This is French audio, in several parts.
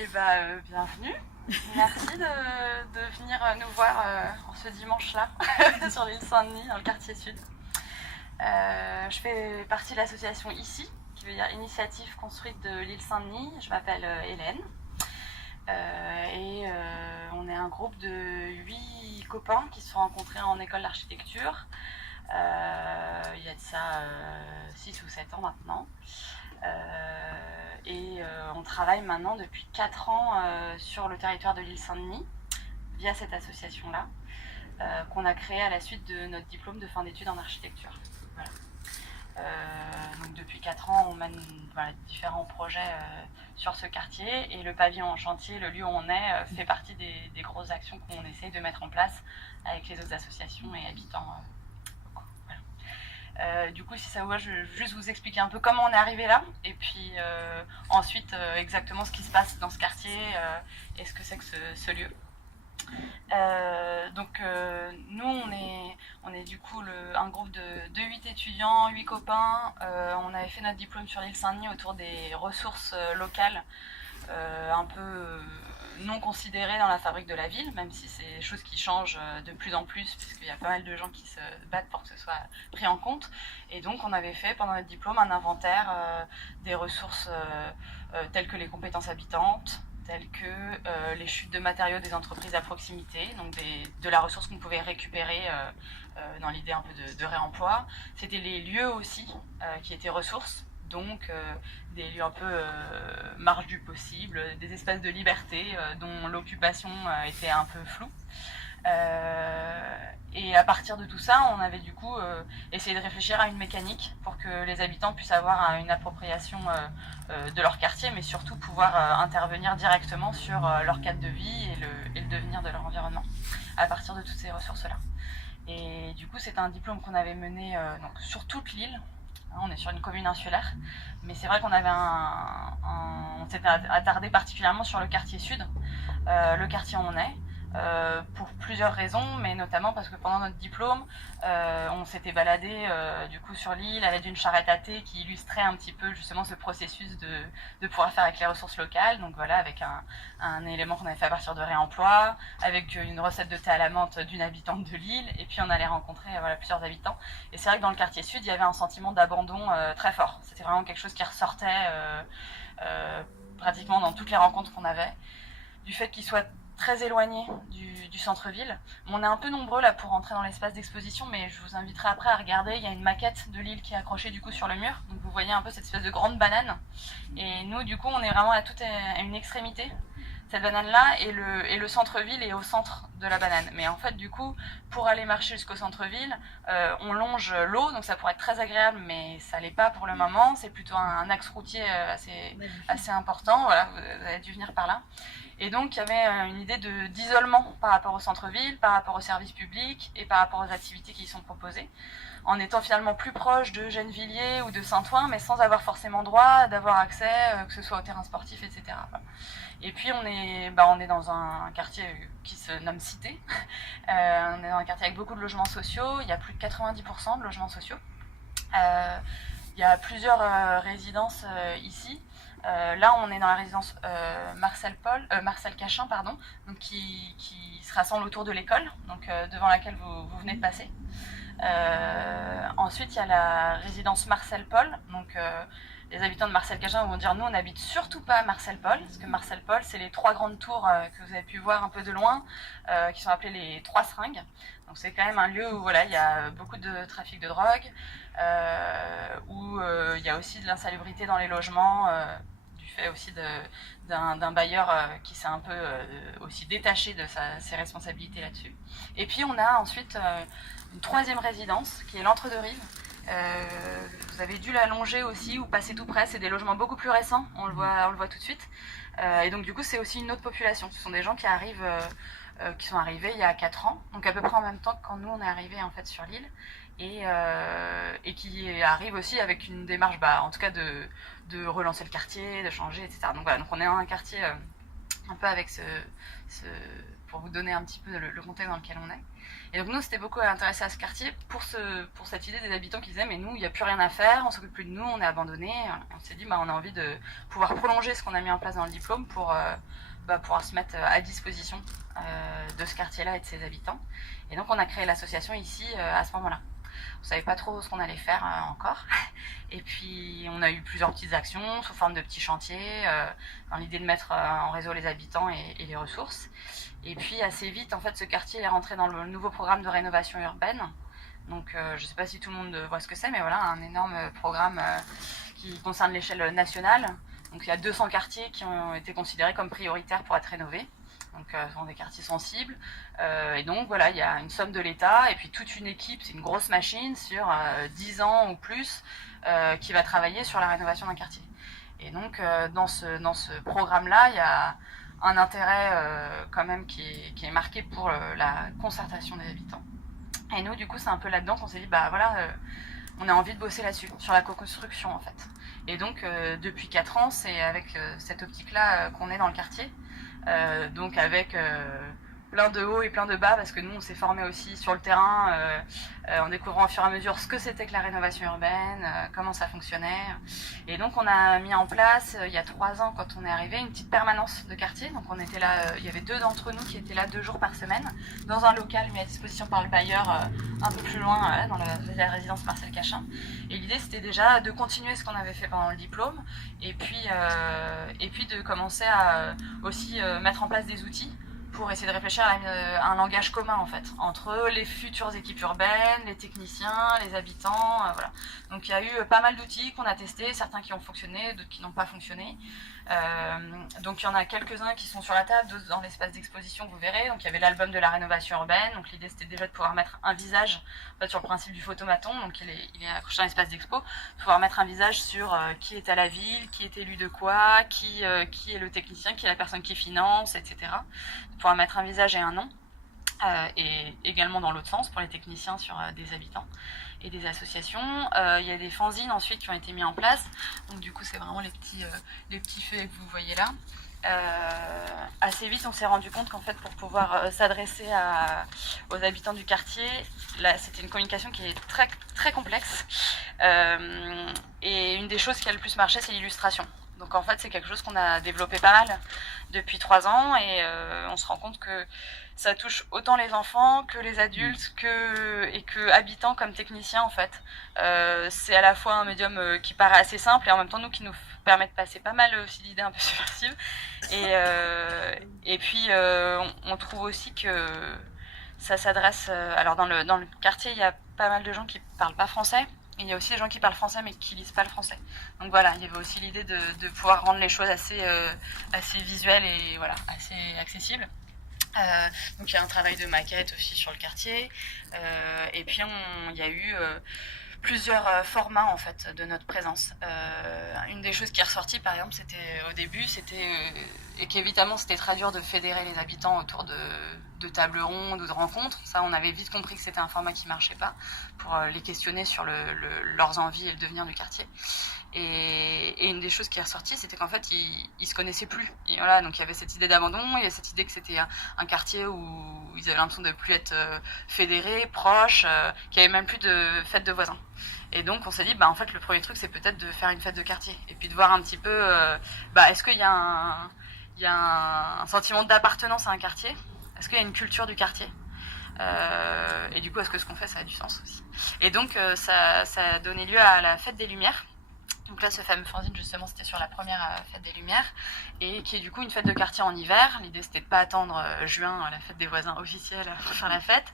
Bienvenue. Merci de venir nous voir en ce dimanche-là sur l'île Saint-Denis, dans le quartier sud. Je fais partie de l'association ICI, qui veut dire Initiative Construite de l'île Saint-Denis. Je m'appelle Hélène. On est un groupe de 8 copains qui se sont rencontrés en école d'architecture. Il y a de ça 6 ou 7 ans maintenant. On travaille maintenant depuis 4 ans sur le territoire de l'île Saint-Denis via cette association-là qu'on a créée à la suite de notre diplôme de fin d'études en architecture. Voilà. Donc depuis 4 ans, on mène différents projets sur ce quartier et le pavillon en chantier, le lieu où on est, fait partie des grosses actions qu'on essaye de mettre en place avec les autres associations et habitants. Du coup, si ça vous va, je vais juste vous expliquer un peu comment on est arrivé là, et puis ensuite exactement ce qui se passe dans ce quartier et ce que c'est que ce lieu. Nous, on est du coup un groupe de 8 étudiants, 8 copains. On avait fait notre diplôme sur l'île Saint-Denis autour des ressources locales, un peu non considérées dans la fabrique de la ville, même si c'est des choses qui changent de plus en plus, puisqu'il y a pas mal de gens qui se battent pour que ce soit pris en compte. Et donc on avait fait pendant notre diplôme un inventaire des ressources telles que les compétences habitantes, telles que les chutes de matériaux des entreprises à proximité, donc de la ressource qu'on pouvait récupérer dans l'idée un peu de réemploi. C'était les lieux aussi qui étaient ressources, donc des lieux un peu marge du possible, des espaces de liberté dont l'occupation était un peu floue. Et à partir de tout ça, on avait du coup essayé de réfléchir à une mécanique pour que les habitants puissent avoir une appropriation de leur quartier, mais surtout pouvoir intervenir directement sur leur cadre de vie et le devenir de leur environnement à partir de toutes ces ressources-là. Et du coup, c'est un diplôme qu'on avait mené donc, sur toute l'île. On est sur une commune insulaire, mais c'est vrai qu'on avait on s'était attardé particulièrement sur le quartier sud, le quartier où on est. Pour plusieurs raisons, mais notamment parce que pendant notre diplôme, on s'était baladé du coup sur l'île avec une charrette à thé qui illustrait un petit peu justement ce processus de pouvoir faire avec les ressources locales. Donc voilà, avec un élément qu'on avait fait à partir de réemploi, avec une recette de thé à la menthe d'une habitante de l'île, et puis on allait rencontrer plusieurs habitants. Et c'est vrai que dans le quartier sud, il y avait un sentiment d'abandon très fort. C'était vraiment quelque chose qui ressortait pratiquement dans toutes les rencontres qu'on avait, du fait qu'il soit très éloigné du centre-ville. On est un peu nombreux là pour rentrer dans l'espace d'exposition, mais je vous inviterai après à regarder. Il y a une maquette de l'île qui est accrochée du coup sur le mur, donc vous voyez un peu cette espèce de grande banane. Et nous du coup on est vraiment à une extrémité. Cette banane-là et le centre-ville est au centre de la banane. Mais en fait, du coup, pour aller marcher jusqu'au centre-ville, on longe l'eau, donc ça pourrait être très agréable, mais ça l'est pas pour le moment. C'est plutôt un axe routier assez important. Voilà, vous avez dû venir par là. Et donc, il y avait une idée d'isolement par rapport au centre-ville, par rapport aux services publics et par rapport aux activités qui y sont proposées, en étant finalement plus proche de Gennevilliers ou de Saint-Ouen, mais sans avoir forcément droit d'avoir accès, que ce soit au terrain sportif, etc. Et puis on est dans un quartier qui se nomme Cité. On est dans un quartier avec beaucoup de logements sociaux. Il y a plus de 90% de logements sociaux. Il y a plusieurs résidences ici. Là, on est dans la résidence Marcel Cachin, pardon, donc qui se rassemble autour de l'école, donc devant laquelle vous venez de passer. Ensuite, il y a la résidence Marcel Paul, donc les habitants de Marcel Cachin vont dire nous on n'habite surtout pas à Marcel Paul, parce que Marcel Paul c'est les 3 grandes tours que vous avez pu voir un peu de loin, qui sont appelées les 3 seringues. Donc c'est quand même un lieu où voilà, il y a beaucoup de trafic de drogue, où il y a aussi de l'insalubrité dans les logements, du fait aussi d'un bailleur qui s'est un peu aussi détaché de ses responsabilités là-dessus. Et puis on a ensuite une 3e résidence qui est l'Entre-deux-Rives. Vous avez dû la longer aussi ou passer tout près, c'est des logements beaucoup plus récents, on le voit tout de suite. Et donc du coup c'est aussi une autre population, ce sont des gens qui sont arrivés il y a 4 ans, donc à peu près en même temps que quand nous on est arrivés en fait sur l'île, et qui arrivent aussi avec une démarche en tout cas de relancer le quartier, de changer, etc. Donc voilà, donc on est dans un quartier un peu avec ce pour vous donner un petit peu le contexte dans lequel on est. Et donc nous, c'était beaucoup intéressé à ce quartier pour cette idée des habitants qui disaient mais nous, il n'y a plus rien à faire, on s'occupe plus de nous, on est abandonnés. On s'est dit on a envie de pouvoir prolonger ce qu'on a mis en place dans le diplôme pour pouvoir se mettre à disposition de ce quartier-là et de ses habitants. Et donc on a créé l'association ici à ce moment-là. On savait pas trop ce qu'on allait faire encore. Et puis on a eu plusieurs petites actions sous forme de petits chantiers dans l'idée de mettre en réseau les habitants et les ressources. Et puis assez vite, en fait, ce quartier est rentré dans le nouveau programme de rénovation urbaine. Donc je sais pas si tout le monde voit ce que c'est, mais voilà, un énorme programme qui concerne l'échelle nationale. Donc il y a 200 quartiers qui ont été considérés comme prioritaires pour être rénovés. Donc ce sont des quartiers sensibles. Et donc voilà, il y a une somme de l'État et puis toute une équipe, c'est une grosse machine sur 10 ans ou plus qui va travailler sur la rénovation d'un quartier. Et donc dans ce programme-là, il y a un intérêt quand même qui est marqué pour la concertation des habitants. Et nous, du coup, c'est un peu là-dedans qu'on s'est dit, on a envie de bosser là-dessus, sur la co-construction en fait. Et donc depuis 4 ans, c'est avec cette optique-là qu'on est dans le quartier. Donc avec plein de hauts et plein de bas, parce que nous on s'est formé aussi sur le terrain en découvrant au fur et à mesure ce que c'était que la rénovation urbaine, comment ça fonctionnait. Et donc on a mis en place il y a 3 ans, quand on est arrivé, une petite permanence de quartier. Donc on était là, il y avait 2 d'entre nous qui étaient là 2 jours par semaine dans un local mis à disposition par le bailleur un peu plus loin, dans la résidence Marcel Cachin. Et l'idée c'était déjà de continuer ce qu'on avait fait pendant le diplôme et puis de commencer à aussi mettre en place des outils pour essayer de réfléchir à un langage commun en fait entre les futures équipes urbaines, les techniciens, les habitants, voilà. Donc il y a eu pas mal d'outils qu'on a testés, certains qui ont fonctionné, d'autres qui n'ont pas fonctionné. Donc il y en a quelques-uns qui sont sur la table, d'autres dans l'espace d'exposition que vous verrez. Donc il y avait l'album de la rénovation urbaine. Donc l'idée c'était déjà de pouvoir mettre un visage en fait, sur le principe du photomaton. Donc il est accroché dans l'espace d'expo. De pouvoir mettre un visage sur qui est à la ville, qui est élu de quoi, qui est le technicien, qui est la personne qui finance, etc. De pouvoir mettre un visage et un nom. Et également dans l'autre sens pour les techniciens sur des habitants et des associations. Il y a des fanzines ensuite qui ont été mis en place. Donc du coup c'est vraiment les petits feux que vous voyez là. Assez vite on s'est rendu compte qu'en fait pour pouvoir s'adresser aux habitants du quartier, là c'était une communication qui est très, très complexe. Et une des choses qui a le plus marché c'est l'illustration. Donc en fait c'est quelque chose qu'on a développé pas mal depuis 3 ans et on se rend compte que ça touche autant les enfants que les adultes et que habitants comme techniciens en fait. C'est à la fois un médium qui paraît assez simple et en même temps nous qui nous permet de passer pas mal aussi d'idées un peu subversives. Et puis on trouve aussi que ça s'adresse. Alors dans le quartier il y a pas mal de gens qui parlent pas français. Il y a aussi des gens qui parlent français mais qui lisent pas le français. Donc voilà, il y avait aussi l'idée de pouvoir rendre les choses assez visuelles et voilà, assez accessibles. Donc il y a un travail de maquette aussi sur le quartier. Et puis il y a eu plusieurs formats en fait de notre présence. Une des choses qui est ressortie par exemple, c'était au début, et qu'évidemment c'était très dur de fédérer les habitants autour de tables rondes ou de rencontres. Ça, on avait vite compris que c'était un format qui marchait pas pour les questionner sur leurs envies et le devenir du quartier. Et une des choses qui est ressortie, c'était qu'en fait, ils se connaissaient plus. Et voilà, donc il y avait cette idée d'abandon, il y a cette idée que c'était un quartier où ils avaient l'impression de plus être fédérés, proches, qu'il n'y avait même plus de fête de voisins. Et donc on s'est dit, en fait, le premier truc, c'est peut-être de faire une fête de quartier. Et puis de voir un petit peu, est-ce qu'il y a un sentiment d'appartenance à un quartier ? Est-ce qu'il y a une culture du quartier ? Et du coup, est-ce que ce qu'on fait, ça a du sens aussi ? Et donc, ça a donné lieu à la Fête des Lumières. Donc là, ce fameux fanzine, justement, c'était sur la première Fête des Lumières, et qui est du coup une fête de quartier en hiver. L'idée, c'était de pas attendre juin, la fête des voisins officielle, pour faire la fête.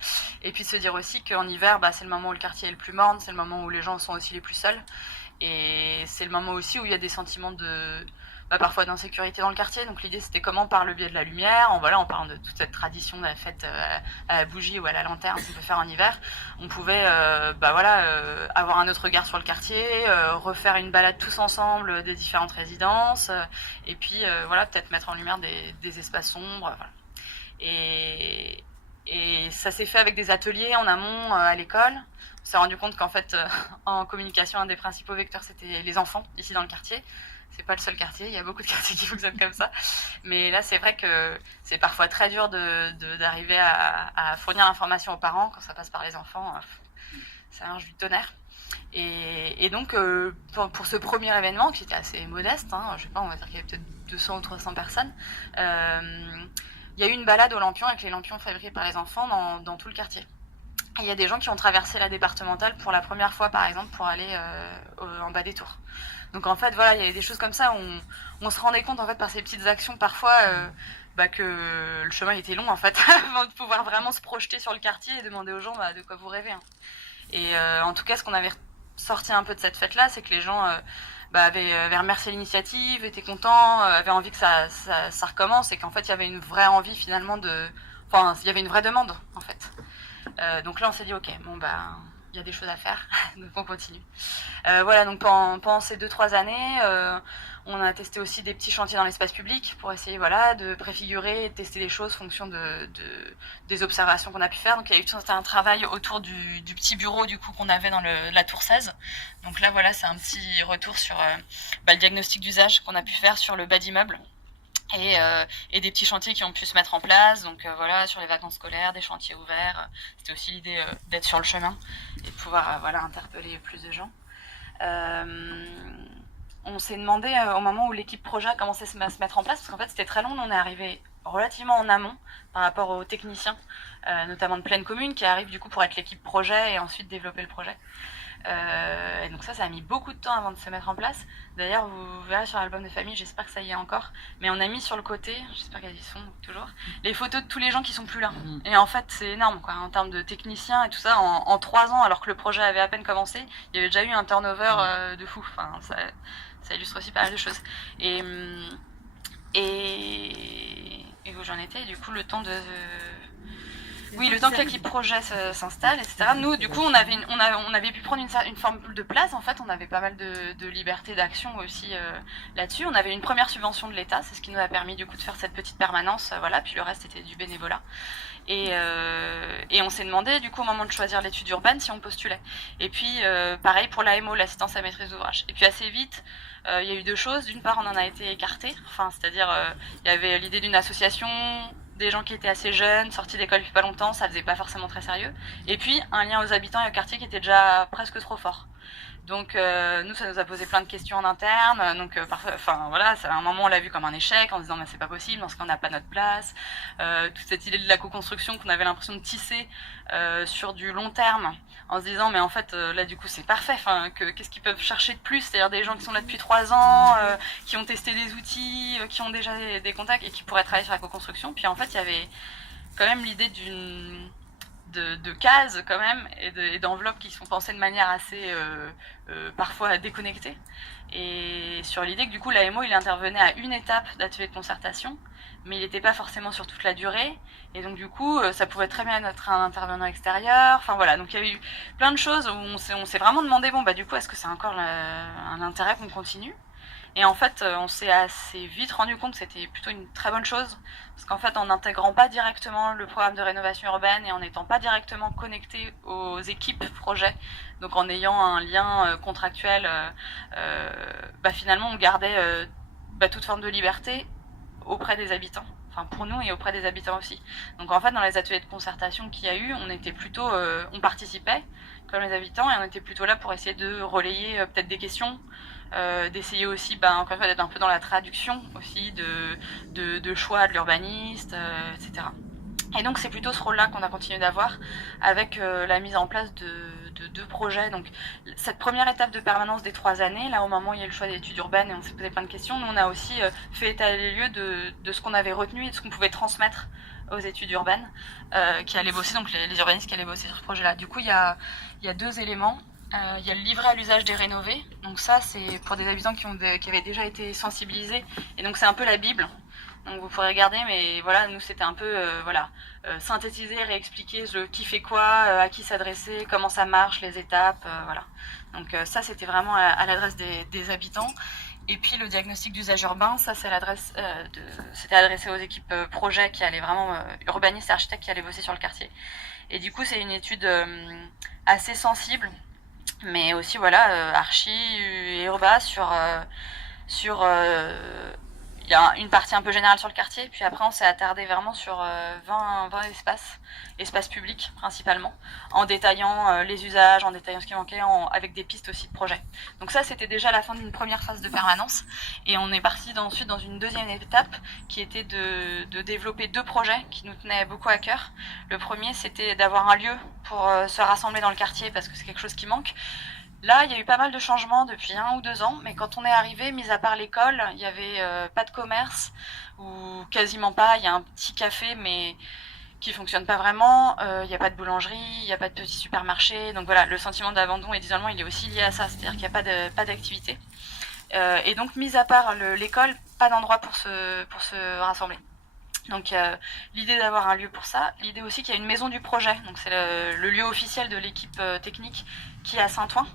Et puis de se dire aussi qu'en hiver, c'est le moment où le quartier est le plus morne, c'est le moment où les gens sont aussi les plus seuls. Et c'est le moment aussi où il y a des sentiments parfois d'insécurité dans le quartier. Donc l'idée c'était comment par le biais de la lumière, en parlant de toute cette tradition de la fête à la bougie ou à la lanterne qu'on peut faire en hiver, on pouvait avoir un autre regard sur le quartier, refaire une balade tous ensemble des différentes résidences, et puis peut-être mettre en lumière des espaces sombres. Voilà. Et Et ça s'est fait avec des ateliers en amont à l'école. On s'est rendu compte qu'en fait, en communication, un des principaux vecteurs, c'était les enfants, ici dans le quartier. C'est pas le seul quartier, il y a beaucoup de quartiers qui fonctionnent comme ça. Mais là, c'est vrai que c'est parfois très dur d'arriver à fournir l'information aux parents quand ça passe par les enfants. C'est un jus de tonnerre. Et donc, pour ce premier événement, qui était assez modeste, je sais pas, on va dire qu'il y avait peut-être 200 ou 300 personnes, il y a eu une balade aux lampions avec les lampions fabriqués par les enfants dans tout le quartier. Et il y a des gens qui ont traversé la départementale pour la première fois, par exemple, pour aller en bas des tours. Donc en fait, voilà, il y avait des choses comme ça où on se rendait compte, en fait, par ces petites actions, parfois, que le chemin était long, en fait, avant de pouvoir vraiment se projeter sur le quartier et demander aux gens de quoi vous rêvez. Et en tout cas, ce qu'on avait sorti un peu de cette fête-là, c'est que les gens avaient remercié l'initiative, étaient contents, avaient envie que ça recommence, et qu'en fait, il y avait une vraie envie, finalement, enfin, il y avait une vraie demande, en fait. Donc là, on s'est dit, ok, bon, il y a des choses à faire, donc on continue. Voilà, donc pendant ces 2-3 années, on a testé aussi des petits chantiers dans l'espace public pour essayer de préfigurer et de tester des choses en fonction des observations qu'on a pu faire. Donc il y a eu tout un travail autour du petit bureau du coup qu'on avait dans la tour 16. Donc là voilà, c'est un petit retour sur le diagnostic d'usage qu'on a pu faire sur le bas d'immeuble. Et des petits chantiers qui ont pu se mettre en place, donc voilà, sur les vacances scolaires, des chantiers ouverts. C'était aussi l'idée d'être sur le chemin et de pouvoir interpeller plus de gens. On s'est demandé au moment où l'équipe projet a commencé à se mettre en place, parce qu'en fait c'était très long, on est arrivé relativement en amont par rapport aux techniciens, notamment de Pleine Commune, qui arrivent du coup pour être l'équipe projet et ensuite développer le projet. Et donc ça a mis beaucoup de temps avant de se mettre en place. D'ailleurs, vous verrez sur l'album de famille, j'espère que ça y est encore, mais on a mis sur le côté, j'espère qu'elles y sont toujours, les photos de tous les gens qui sont plus là. Et en fait, c'est énorme, quoi, en termes de techniciens et tout ça. En 3 ans, alors que le projet avait à peine commencé, il y avait déjà eu un turnover de fou. Enfin, ça illustre aussi pas mal de choses. Et où j'en étais, du coup, le temps que l'équipe projet s'installe, etc. Nous, du coup, on avait pu prendre une forme de place. En fait, on avait pas mal de liberté d'action aussi là-dessus. On avait une première subvention de l'État, c'est ce qui nous a permis du coup de faire cette petite permanence. Voilà, puis le reste était du bénévolat. Et on s'est demandé, du coup, au moment de choisir l'étude urbaine, si on postulait. Et puis, pareil pour l'AMO, l'assistance à maîtrise d'ouvrage. Et puis assez vite, il y a eu 2 choses. D'une part, on en a été écarté. Enfin, c'est-à-dire, il y avait l'idée d'une association, des gens qui étaient assez jeunes, sortis d'école depuis pas longtemps, ça faisait pas forcément très sérieux. Et puis, un lien aux habitants et au quartier qui était déjà presque trop fort. Donc nous, ça nous a posé plein de questions en interne. Donc parfois, à un moment, on l'a vu comme un échec en se disant, mais c'est pas possible, dans ce cas, on n'a pas notre place. Toute cette idée de la co-construction qu'on avait l'impression de tisser sur du long terme, en se disant, mais en fait, là, du coup, c'est parfait. Enfin, qu'est-ce qu'ils peuvent chercher de plus? C'est-à-dire des gens qui sont là depuis 3 ans, qui ont testé des outils, qui ont déjà des contacts et qui pourraient travailler sur la co-construction. Puis en fait, il y avait quand même l'idée de cases quand même et d'enveloppes qui sont pensées de manière assez parfois déconnectée, et sur l'idée que du coup l'AMO il intervenait à une étape d'atelier de concertation, mais il n'était pas forcément sur toute la durée, et donc du coup ça pouvait très bien être un intervenant extérieur. Enfin voilà, donc il y a eu plein de choses où on s'est vraiment demandé, du coup est-ce que c'est encore un intérêt qu'on continue? Et en fait, on s'est assez vite rendu compte que c'était plutôt une très bonne chose, parce qu'en fait, en n'intégrant pas directement le programme de rénovation urbaine et en n'étant pas directement connecté aux équipes projets, donc en ayant un lien contractuel, finalement, on gardait toute forme de liberté auprès des habitants. Enfin, pour nous et auprès des habitants aussi. Donc en fait, dans les ateliers de concertation qu'il y a eu, on était plutôt, on participait comme les habitants, et on était plutôt là pour essayer de relayer peut-être des questions, d'essayer aussi, encore une fois, d'être un peu dans la traduction aussi de choix de l'urbaniste, etc. Et donc c'est plutôt ce rôle-là qu'on a continué d'avoir avec la mise en place de 2 projets. Donc cette première étape de permanence des 3 années, là au moment où il y a eu le choix d'études urbaines et on s'est posé plein de questions, nous on a aussi fait état des lieux de ce qu'on avait retenu et de ce qu'on pouvait transmettre aux études urbaines qui allaient bosser, donc les urbanistes qui allaient bosser sur ce projet-là. Du coup il y a 2 éléments. Il y a le livret à l'usage des rénovés, donc ça c'est pour des habitants qui avaient déjà été sensibilisés, et donc c'est un peu la Bible. Donc vous pourrez regarder, mais voilà, nous c'était un peu synthétiser, réexpliquer qui fait quoi, à qui s'adresser, comment ça marche, les étapes, voilà. Donc ça c'était vraiment à l'adresse des habitants. Et puis le diagnostic d'usage urbain, ça c'est c'était adressé aux équipes projets qui allaient vraiment, urbanistes et architectes qui allaient bosser sur le quartier. Et du coup c'est une étude assez sensible, mais aussi voilà, archi et urba sur il y a une partie un peu générale sur le quartier, puis après on s'est attardé vraiment sur 20 espaces publics principalement, en détaillant les usages, en détaillant ce qui manquait, avec des pistes aussi de projet. Donc ça c'était déjà la fin d'une première phase de permanence, et on est parti ensuite dans une deuxième étape qui était de développer 2 projets qui nous tenaient beaucoup à cœur. Le premier c'était d'avoir un lieu pour se rassembler dans le quartier parce que c'est quelque chose qui manque. Là, il y a eu pas mal de changements depuis 1 ou 2 ans, mais quand on est arrivé, mis à part l'école, il y avait pas de commerce, ou quasiment pas. Il y a un petit café, mais qui fonctionne pas vraiment. Il n'y a pas de boulangerie, il n'y a pas de petit supermarché. Donc voilà, le sentiment d'abandon et d'isolement, il est aussi lié à ça, c'est-à-dire qu'il n'y a pas d'activité. Et donc, mis à part l'école, pas d'endroit pour se rassembler. Donc l'idée d'avoir un lieu pour ça, l'idée aussi qu'il y a une maison du projet, donc c'est le lieu officiel de l'équipe technique qui est à Saint-Ouen,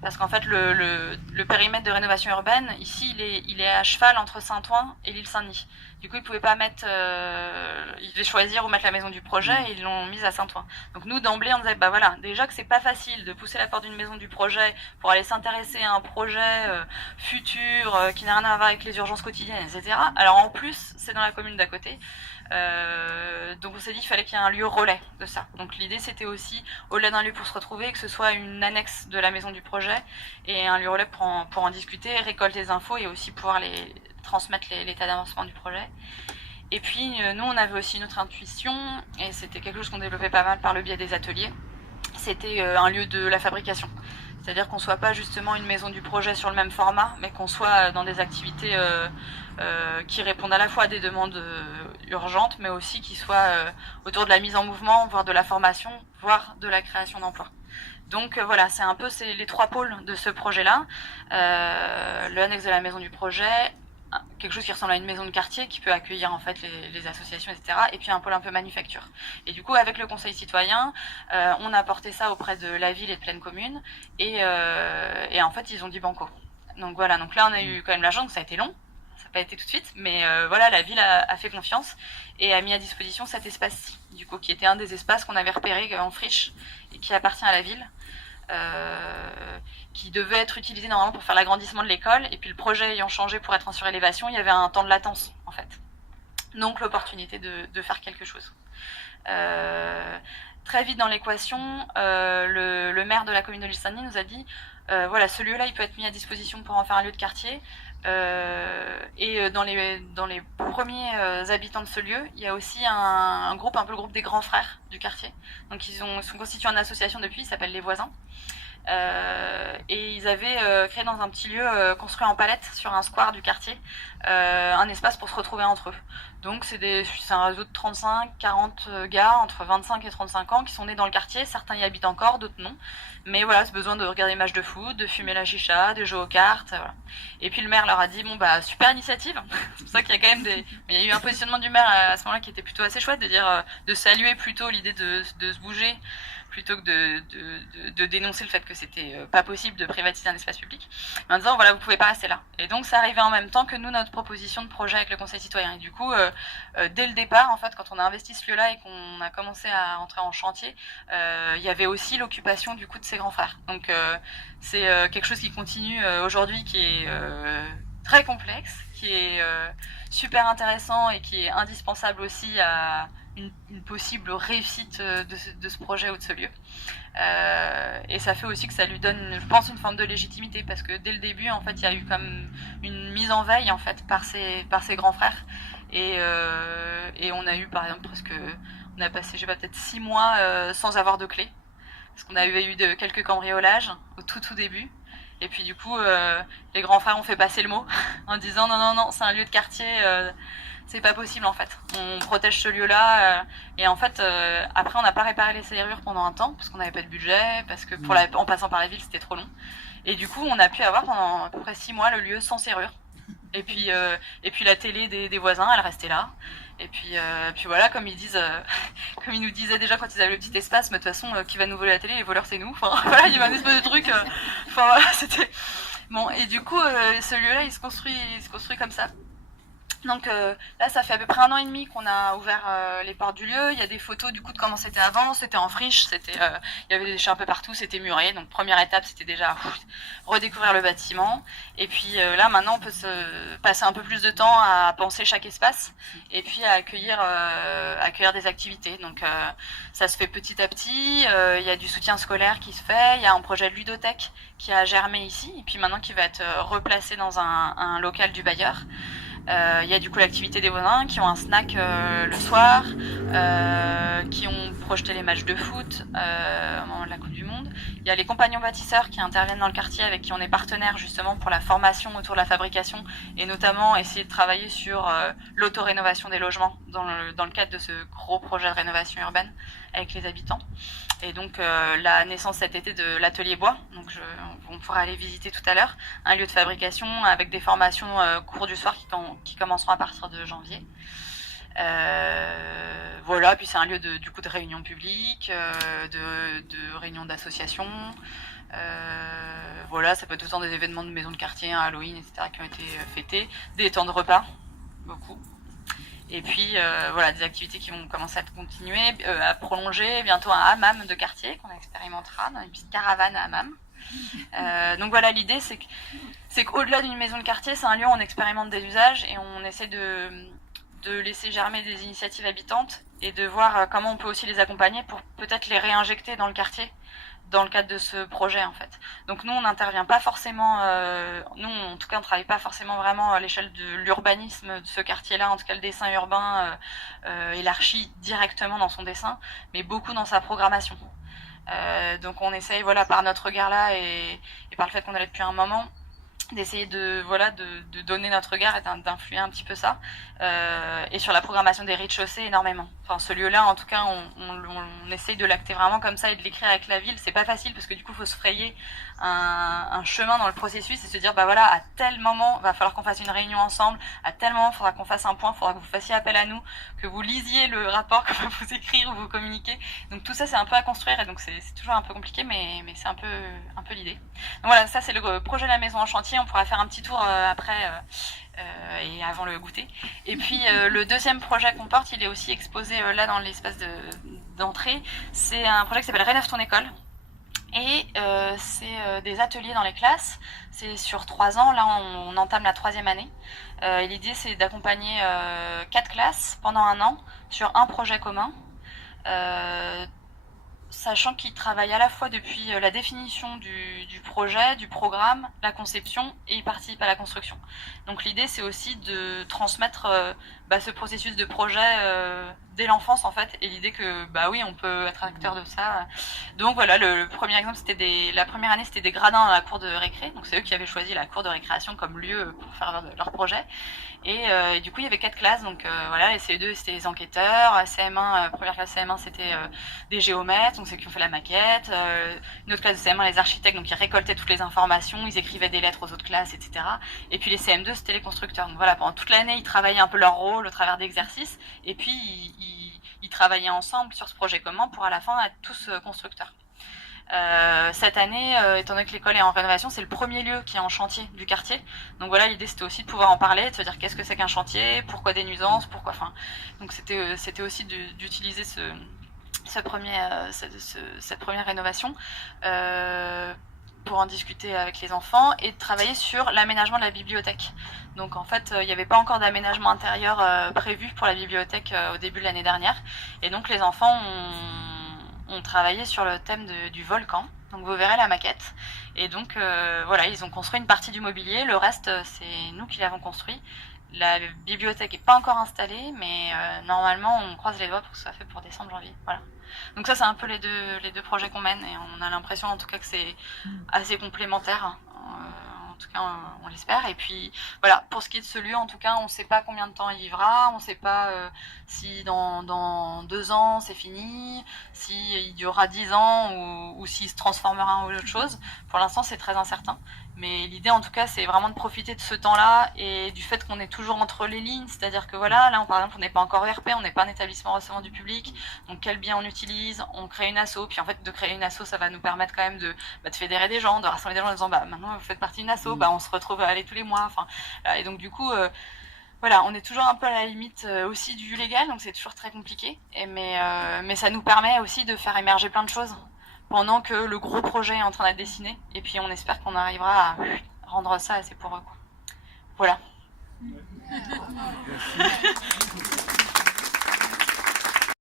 parce qu'en fait le périmètre de rénovation urbaine ici il est à cheval entre Saint-Ouen et l'île Saint-Denis. Du coup ils pouvaient pas mettre, ils devaient choisir où mettre la maison du projet et ils l'ont mise à Saint-Ouen. Donc nous d'emblée on disait bah voilà, déjà que c'est pas facile de pousser la porte d'une maison du projet pour aller s'intéresser à un projet futur qui n'a rien à voir avec les urgences quotidiennes, etc. Alors en plus c'est dans la commune d'à côté. Donc on s'est dit qu'il fallait qu'il y ait un lieu relais de ça. Donc l'idée c'était aussi, au-delà d'un lieu pour se retrouver, que ce soit une annexe de la maison du projet et un lieu relais pour en discuter, récolter des infos et aussi pouvoir transmettre l'état d'avancement du projet. Et puis nous on avait aussi une autre intuition, et c'était quelque chose qu'on développait pas mal par le biais des ateliers, c'était un lieu de la fabrication. C'est-à-dire qu'on soit pas justement une maison du projet sur le même format, mais qu'on soit dans des activités qui répondent à la fois à des demandes urgentes, mais aussi qui soient autour de la mise en mouvement, voire de la formation, voire de la création d'emplois. Donc voilà, c'est un peu les 3 pôles de ce projet-là. Le annexe de la maison du projet, quelque chose qui ressemble à une maison de quartier qui peut accueillir en fait les associations, etc. Et puis un pôle un peu manufacture. Et du coup, avec le conseil citoyen, on a porté ça auprès de la ville et de pleine commune, et en fait, ils ont dit banco. Donc voilà, donc là, on a eu quand même la chance, ça a été long, ça n'a pas été tout de suite, mais voilà, la ville a fait confiance et a mis à disposition cet espace-ci, du coup, qui était un des espaces qu'on avait repéré en friche et qui appartient à la ville. Qui devait être utilisé normalement pour faire l'agrandissement de l'école, et puis le projet ayant changé pour être en surélévation, il y avait un temps de latence en fait. Donc l'opportunité de faire quelque chose. Très vite dans l'équation, le maire de la commune de l'île Saint-Denis nous a dit voilà, ce lieu-là il peut être mis à disposition pour en faire un lieu de quartier. Et dans les premiers habitants de ce lieu, il y a aussi un groupe, un peu le groupe des grands frères du quartier. Donc ils sont constitués en association depuis, ils s'appellent les voisins. Et ils avaient créé dans un petit lieu construit en palettes sur un square du quartier un espace pour se retrouver entre eux. Donc c'est un réseau de 35-40 gars entre 25 et 35 ans qui sont nés dans le quartier. Certains y habitent encore, d'autres non. Mais voilà, c'est besoin de regarder des matchs de foot, de fumer la chicha, de jouer aux cartes, voilà. Et puis le maire leur a dit bon bah super initiative. C'est pour ça qu'il y a quand même il y a eu un positionnement du maire à ce moment-là qui était plutôt assez chouette, de dire de saluer plutôt l'idée de se bouger plutôt que de dénoncer le fait que c'était pas possible de privatiser un espace public, mais en disant voilà, vous pouvez pas rester là. Et donc ça arrivait en même temps que nous, notre proposition de projet avec le conseil citoyen. Et du coup dès le départ en fait, quand on a investi ce lieu là et qu'on a commencé à rentrer en chantier, il y avait aussi l'occupation du coup de ses grands frères. Donc c'est quelque chose qui continue aujourd'hui, qui est très complexe, qui est super intéressant et qui est indispensable aussi à une possible réussite de ce projet ou de ce lieu. Et ça fait aussi que ça lui donne, je pense, une forme de légitimité, parce que dès le début, en fait, il y a eu comme une mise en veille en fait par ses grands frères, et on a eu par exemple on a passé, je sais pas, peut-être 6 mois sans avoir de clé, parce qu'on avait eu quelques cambriolages au tout début. Et puis du coup, les grands frères ont fait passer le mot en disant non, c'est un lieu de quartier, c'est pas possible en fait. On protège ce lieu-là, et en fait, après on n'a pas réparé les serrures pendant un temps parce qu'on n'avait pas de budget, parce que en passant par la ville c'était trop long. Et du coup, on a pu avoir pendant à peu près 6 mois le lieu sans serrure. Et puis la télé des voisins, elle restait là. Et puis voilà, comme ils nous disaient déjà quand ils avaient le petit espace, mais de toute façon, qui va nous voler la télé, les voleurs c'est nous. Enfin voilà, il y avait un espèce de truc. Enfin voilà, Bon, et du coup, ce lieu-là, il se construit comme ça. Donc là, ça fait à peu près 1 an et demi qu'on a ouvert les portes du lieu. Il y a des photos du coup de comment c'était avant. C'était en friche, il y avait des déchets un peu partout, c'était muré. Donc première étape, c'était déjà redécouvrir le bâtiment. Et puis là, maintenant, on peut se passer un peu plus de temps à penser chaque espace et puis à accueillir des activités. Donc ça se fait petit à petit. Il y a du soutien scolaire qui se fait. Il y a un projet de ludothèque qui a germé ici et puis maintenant qui va être replacé dans un local du bailleur. Il y a du coup l'activité des voisins qui ont un snack le soir, qui ont projeté les matchs de foot au moment de la Coupe du Monde. Il y a les compagnons bâtisseurs qui interviennent dans le quartier avec qui on est partenaire justement pour la formation autour de la fabrication et notamment essayer de travailler sur l'autorénovation des logements dans le cadre de ce gros projet de rénovation urbaine avec les habitants. Et donc la naissance cet été de l'atelier bois, donc on pourra aller visiter tout à l'heure, un lieu de fabrication avec des formations cours du soir qui commenceront à partir de janvier. Voilà, puis c'est un lieu du coup de réunion publique, de réunion d'associations. Voilà, ça peut être autant des événements de maisons de quartier, Halloween, etc. qui ont été fêtés, des temps de repas, beaucoup. Et puis voilà, des activités qui vont commencer à continuer, à prolonger, bientôt un hammam de quartier qu'on expérimentera dans une petite caravane à hammam. Donc voilà, l'idée c'est qu'au-delà d'une maison de quartier, c'est un lieu où on expérimente des usages et on essaie de laisser germer des initiatives habitantes et de voir comment on peut aussi les accompagner pour peut-être les réinjecter dans le quartier dans le cadre de ce projet en fait. Donc nous on n'intervient pas forcément, nous en tout cas on travaille pas forcément vraiment à l'échelle de l'urbanisme de ce quartier-là, en tout cas le dessin urbain et l'archi directement dans son dessin, mais beaucoup dans sa programmation. Donc on essaye voilà par notre regard là et par le fait qu'on est là depuis un moment d'essayer de donner notre regard et d'influer un petit peu ça et sur la programmation des rez-de-chaussée énormément. Enfin ce lieu-là en tout cas on essaye de l'acter vraiment comme ça et de l'écrire avec la ville. C'est pas facile parce que du coup il faut se frayer un chemin dans le processus et se dire bah voilà à tel moment va falloir qu'on fasse une réunion ensemble, à tel moment il faudra qu'on fasse un point, il faudra que vous fassiez appel à nous, que vous lisiez le rapport qu'on va vous écrire ou vous communiquer. Donc tout ça c'est un peu à construire et donc c'est toujours un peu compliqué mais c'est un peu l'idée. Donc voilà, ça c'est le projet de la maison en chantier. On pourra faire un petit tour après et avant le goûter. Et puis le deuxième projet qu'on porte, il est aussi exposé là dans l'espace d'entrée. C'est un projet qui s'appelle Rénove ton école. Et c'est des ateliers dans les classes. C'est sur 3 ans. Là, on entame la 3e année. Et l'idée, c'est d'accompagner 4 classes pendant 1 an sur un projet commun. Sachant qu'ils travaillent à la fois depuis la définition du projet, du programme, la conception et ils participent à la construction. Donc l'idée c'est aussi de transmettre ce processus de projet dès l'enfance en fait et l'idée que bah oui on peut être acteur de ça. Donc voilà le premier exemple c'était la première année c'était des gradins dans la cour de récré, donc c'est eux qui avaient choisi la cour de récréation comme lieu pour faire leur projet et du coup il y avait 4 classes donc voilà les CE2 c'était les enquêteurs, CM1 première classe CM1 c'était des géomètres donc c'est qui ont fait la maquette, une autre classe de CM1 les architectes donc ils récoltaient toutes les informations, ils écrivaient des lettres aux autres classes etc. Et puis les CM2 c'était les constructeurs. Donc voilà, pendant toute l'année, ils travaillaient un peu leur rôle au travers d'exercices et puis ils travaillaient ensemble sur ce projet commun pour à la fin être tous constructeurs. Cette année, étant donné que l'école est en rénovation, c'est le premier lieu qui est en chantier du quartier. Donc voilà, l'idée c'était aussi de pouvoir en parler, de se dire qu'est-ce que c'est qu'un chantier, pourquoi des nuisances, pourquoi. Enfin, donc c'était aussi d'utiliser cette première rénovation. Pour en discuter avec les enfants et de travailler sur l'aménagement de la bibliothèque. Donc en fait, il n'y avait pas encore d'aménagement intérieur prévu pour la bibliothèque au début de l'année dernière. Et donc les enfants ont travaillé sur le thème du volcan. Donc vous verrez la maquette. Et donc voilà, ils ont construit une partie du mobilier. Le reste, c'est nous qui l'avons construit. La bibliothèque n'est pas encore installée, mais normalement, on croise les doigts pour que ce soit fait pour décembre, janvier. Voilà. Donc ça, c'est un peu les deux projets qu'on mène et on a l'impression en tout cas que c'est assez complémentaire. En tout cas, on l'espère. Et puis voilà, pour ce qui est de ce lieu, en tout cas, on ne sait pas combien de temps il vivra, on ne sait pas si dans 2 ans c'est fini, s'il durera 10 ans ou s'il se transformera en autre chose. Pour l'instant, c'est très incertain. Mais l'idée en tout cas c'est vraiment de profiter de ce temps-là et du fait qu'on est toujours entre les lignes, c'est-à-dire que voilà, là par exemple on n'est pas encore ERP, on n'est pas un établissement recevant du public, donc quel bien on utilise, on crée une asso, puis en fait de créer une asso ça va nous permettre quand même de fédérer des gens, de rassembler des gens en disant maintenant vous faites partie d'une asso, on se retrouve à aller tous les mois, enfin, et donc du coup voilà, on est toujours un peu à la limite aussi du légal, donc c'est toujours très compliqué. Mais ça nous permet aussi de faire émerger plein de choses pendant que le gros projet est en train d'être dessiné. Et puis on espère qu'on arrivera à rendre ça assez pour eux. Voilà.